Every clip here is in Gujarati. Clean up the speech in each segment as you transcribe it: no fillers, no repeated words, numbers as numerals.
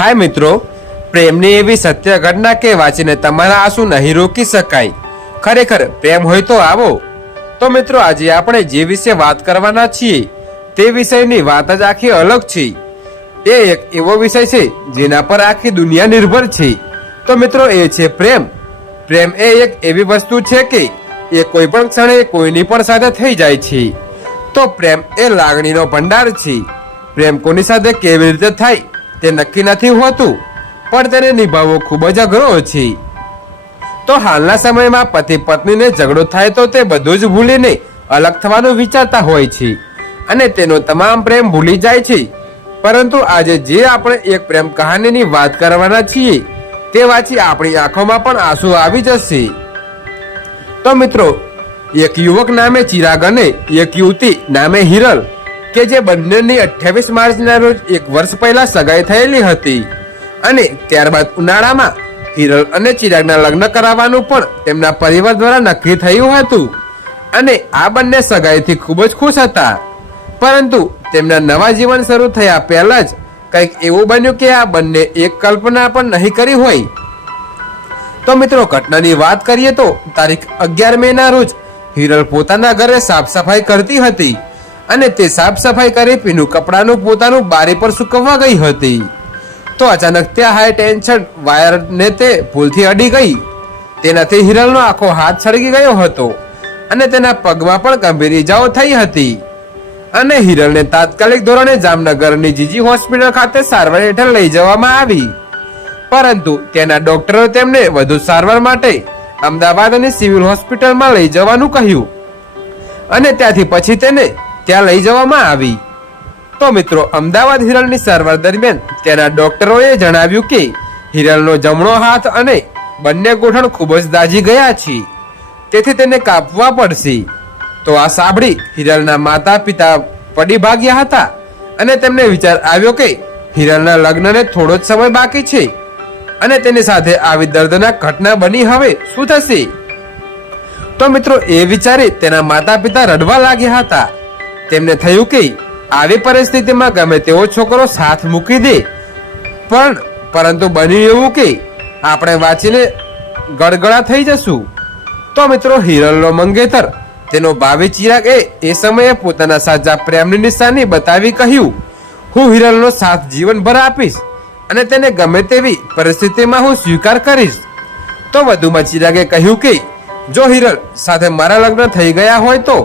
हाय मित्रों, प्रेमनी एवी सत्य घटना के वांचीने तमारा आंसू नहीं रोकी शकाय। खरेखर प्रेम होय तो आवो। तो मित्रों, आज आपणे जे विषय बात करवाना छीए ते विषयनी वात ज आखी अलग छे। ए एक एवो विषय छे जेना पर आखी दुनिया निर्भर छे। तो मित्रों, ए छे प्रेम। प्रेम ए एक एवी वस्तु छे के ए कोई पण क्षणे कोईनी पण साथे थई जाय छे। तो प्रेम ए लागणीनो भंडार छे। प्रेम कोनी साथे केवी रीते थाय ते नक्की નથી હોતું, પણ તેને નિભાવવો ખૂબ જ અઘરો છે। તો હાલના સમયમાં પતિ પત્નીને ઝઘડો થાય તો તે બધું જ ભૂલીને અલગ થવાનું વિચારતા હોય છે અને તેનો તમામ પ્રેમ ભૂલી જાય છે। પરંતુ આજે જે આપણે એક પ્રેમ કહાનીની વાત કરવાના છીએ તે વાંચી આપણી આંખોમાં પણ આંસુ આવી જશે। તો મિત્રો, એક યુવક નામે ચિરાગ અને એક યુવતી નામે હિરલ કે જે બંનેની 28 માર્ચના રોજ એક વર્ષ પહેલા સગાઈ થયેલી હતી અને ત્યારબાદ ઉનાળામાં હિરલ અને ચિરાગના લગ્ન કરાવવાનું પણ તેમના પરિવાર દ્વારા નક્કી થયું હતું અને આ બંને સગાઈથી ખૂબ જ ખુશ હતા। પરંતુ તેમના નવા જીવન શરૂ થયા પહેલા જ કંઈક એવું બન્યું કે આ બંને એક કલ્પના પણ નહીં કરી હોય। તો મિત્રો, ઘટનાની વાત કરીએ તો તારીખ 11 મેના રોજ હિરલ પોતાના ઘરે સાફ સફાઈ કરતી હતી અને તે સાફ સફાઈ કરી પીનું કપડાનું પોતાનું બારી પર સુકવવા ગઈ હતી। તો અચાનક ત્યાં હાઈ ટેન્શન વાયરને તે ભૂલથી અડી ગઈ। તેનાથી હિરલનો આખો હાથ સળગી ગયો હતો અને તેના પગમાં પણ ગંભીર ઈજાઓ થઈ હતી અને હિરલને તાત્કાલિક ધોરણે જામનગરની જીજી હોસ્પિટલ ખાતે સારવાર હેઠળ લઈ જવામાં આવી। પરંતુ તેના ડોક્ટરો તેમને વધુ સારવાર માટે અમદાવાદની સિવિલ હોસ્પિટલમાં લઈ જવાનું કહ્યું અને ત્યાંથી પછી તેને ત્યાં લઈ જવામાં આવી। તો મિત્રો, અમદાવાદ હિરલની સારવાર દરમિયાન તેના ડોક્ટરોએ જણાવ્યું કે હિરલનો જમણો હાથ અને બંને ગોઠણ ખૂબ જ દાઝી ગયા છે, તેથી તેને કાપવા પડશે। તો આ સાંભળી હિરલના માતા પિતા પડી ભાગ્યા હતા અને તેમને વિચાર આવ્યો કે હિરલના લગ્નને થોડો જ સમય બાકી છે અને તેની સાથે આવી દર્દનાક ઘટના બની, હવે શું થશે? તો મિત્રો, એ વિચારી તેના માતા પિતા રડવા લાગ્યા હતા। તેમને થયું કે આવી પરિસ્થિતિમાં ગમે તેવો છોકરો સાથ મૂકી દે, પરંતુ બન્યું એવું કે આપણે વાંચીને ગળગળા થઈ જશું। તો મિત્રો, હિરલનો મંગેતર તેનો ભાવિ ચિરાગ એ સમયે પોતાના સાચા પ્રેમની નિશાની બતાવી કહ્યું, હું હિરલનો સાથ જીવનભર આપીશ અને તેને ગમે તેવી પરિસ્થિતિમાં હું સ્વીકાર કરીશ। તો વધુમાં ચિરાગે કહ્યું કે જો હિરલ સાથે મારા લગ્ન થઈ ગયા હોય તો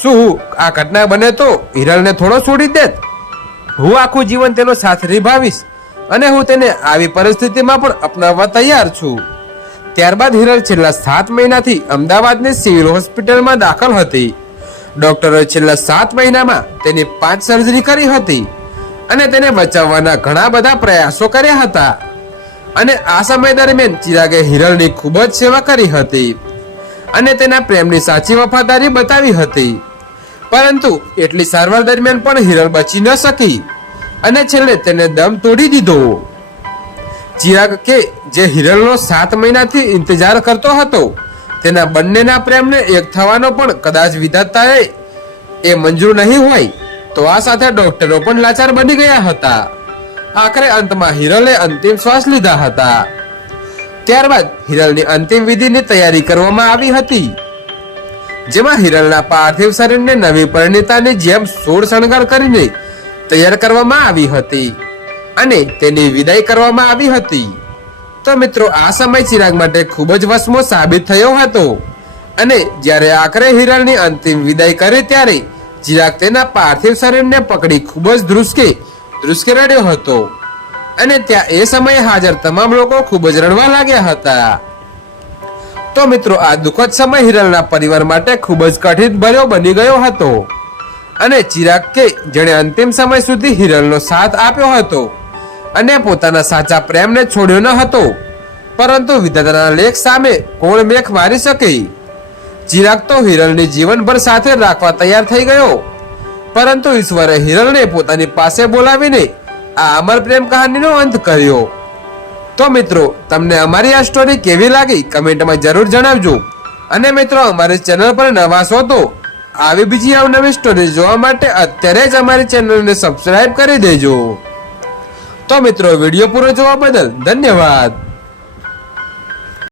શું હું આ ઘટના બને તો હિરલને થોડો છોડી દેત? હું આખું જીવન તેનો સાથ નિભાવીશ અને હું તેને આવી પરિસ્થિતિમાં પણ અપનાવવા તૈયાર છું। ત્યારબાદ હિરલ છેલ્લા 7 મહિનાથી અમદાવાદની સિવિલ હોસ્પિટલમાં દાખલ હતી। ડોક્ટરોએ છેલ્લા 7 મહિનામાં તેની 5 સર્જરી કરી હતી અને તેને બચાવવાના ઘણા બધા પ્રયાસો કર્યા હતા અને આ સમય દરમિયાન ચિરાગે હિરલની ખૂબ જ સેવા કરી હતી અને તેના પ્રેમની સાચી વફાદારી બતાવી હતી। પરંતુ એટલી સારવાર દરમિયાન પણ હિરલ બચી ન શકી અને છેલ્લે તેને દમ તોડી દીધો। ચિરાગ કે જે હિરલનો 7 મહિનાથી ઇંતજાર કરતો હતો, તેના બંનેના પ્રેમને એક થવાનો પણ કદાચ વિધાતાએ એ મંજૂર નહીં હોય તો આ સાથે ડોક્ટરો પણ લાચાર બની ગયા હતા। આખરે અંતમાં હિરલે અંતિમ શ્વાસ લીધા હતા। ત્યારબાદ હિરલની અંતિમ વિધિની તૈયારી કરવામાં આવી હતી, જેમાં હિરલના પાર્થિવ શરીરને નવી પરિણીતાની જેમ સોળ શણગાર કરીને તૈયાર કરવામાં આવી હતી અને તેની વિદાય કરવામાં આવી હતી। તો મિત્રો, આ સમય ચિરાગ માટે ખૂબ જ વસમો સાબિત થયો હતો અને જ્યારે આખરે હિરલની અંતિમ વિદાય કરી ત્યારે ચિરાગ તેના પાર્થિવ શરીરને પકડી ખૂબ જ ધ્રુસકે રડ્યો હતો અને ત્યાં એ સમયે હાજર તમામ લોકો ખૂબ જ રડવા લાગ્યા હતા। તો મિત્રો, આ દુઃખદ સમય હિરલના પરિવાર માટે ખૂબ જ કઠિન ભર્યો બની ગયો હતો અને ચિરાગ કે જેણે અંતિમ સમય સુધી હિરલનો સાથ આપ્યો હતો અને પોતાના સાચા પ્રેમને છોડ્યો ન હતો, પરંતુ વિધાતાના લેખ સામે કોણ મેખ મારી શકે? ચિરાગ તો હિરલની જીવનભર સાથે રાખવા તૈયાર થઈ ગયો, પરંતુ ઈશ્વરે હિરલને પોતાની પાસે બોલાવીને આ અમર પ્રેમ કહાનીનો અંત કર્યો। તો મિત્રો, તમને અમારી આ સ્ટોરી કેવી લાગી કમેન્ટમાં જરૂર જણાવજો અને મિત્રો, અમારી ચેનલ પર નવા છો તો આવી બીજી અવનવી સ્ટોરી જોવા માટે અત્યારે જ અમારી ચેનલને સબસ્ક્રાઇબ કરી દેજો। તો મિત્રો વિડીયો પૂરો જોવા બદલ ધન્યવાદ.